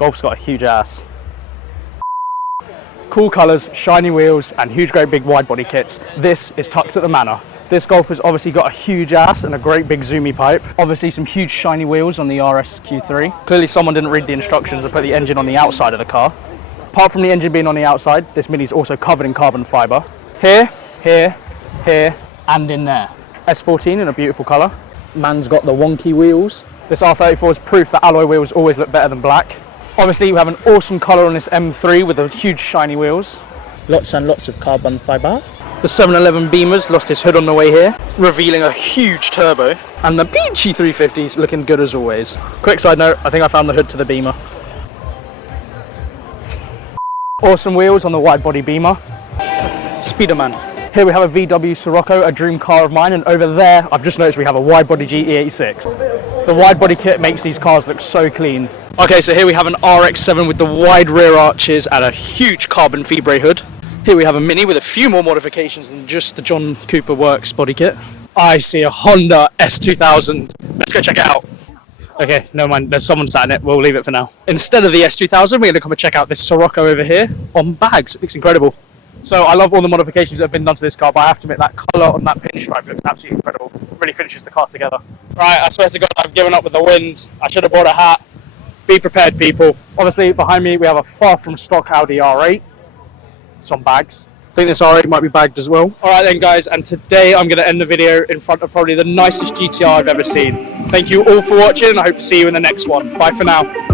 Golf's got a huge ass. Cool colours, shiny wheels, and huge great big wide body kits. This is tucked at the Manor. This Golf has obviously got a huge ass and a great big zoomy pipe. Obviously some huge shiny wheels on the RS Q3. Clearly someone didn't read the instructions and put the engine on the outside of the car. Apart from the engine being on the outside, this Mini's also covered in carbon fibre. Here, here, here, and in there. S14 in a beautiful colour. Man's got the wonky wheels. This R34 is proof that alloy wheels always look better than black. Obviously we have an awesome colour on this M3 with the huge shiny wheels. Lots and lots of carbon fibre. The 711 Beamer's lost his hood on the way here, revealing a huge turbo. And the Beachy 350's looking good as always. Quick side note, I think I found the hood to the Beamer. Awesome wheels on the wide body Beamer. Speederman. Here we have a VW Sirocco, a dream car of mine, and over there I've just noticed we have a wide body GE86. The wide body kit makes these cars look so clean. Okay, so here we have an RX-7 with the wide rear arches and a huge carbon fibre hood. Here we have a Mini with a few more modifications than just the John Cooper Works body kit. I see a Honda S2000. Let's go check it out. Okay, never mind, there's someone sat in it, we'll leave it for now. Instead of the S2000, we're going to come and check out this Sirocco over here on bags. It looks incredible. So I love all the modifications that have been done to this car, but I have to admit that colour on that pinstripe looks absolutely incredible. It really finishes the car together. Right, I swear to God, I've given up with the wind. I should have bought a hat. Be prepared, people. Obviously, behind me, we have a far from stock Audi R8. It's on bags. I think this R8 might be bagged as well. All right then, guys, and today I'm going to end the video in front of probably the nicest GTR I've ever seen. Thank you all for watching, and I hope to see you in the next one. Bye for now.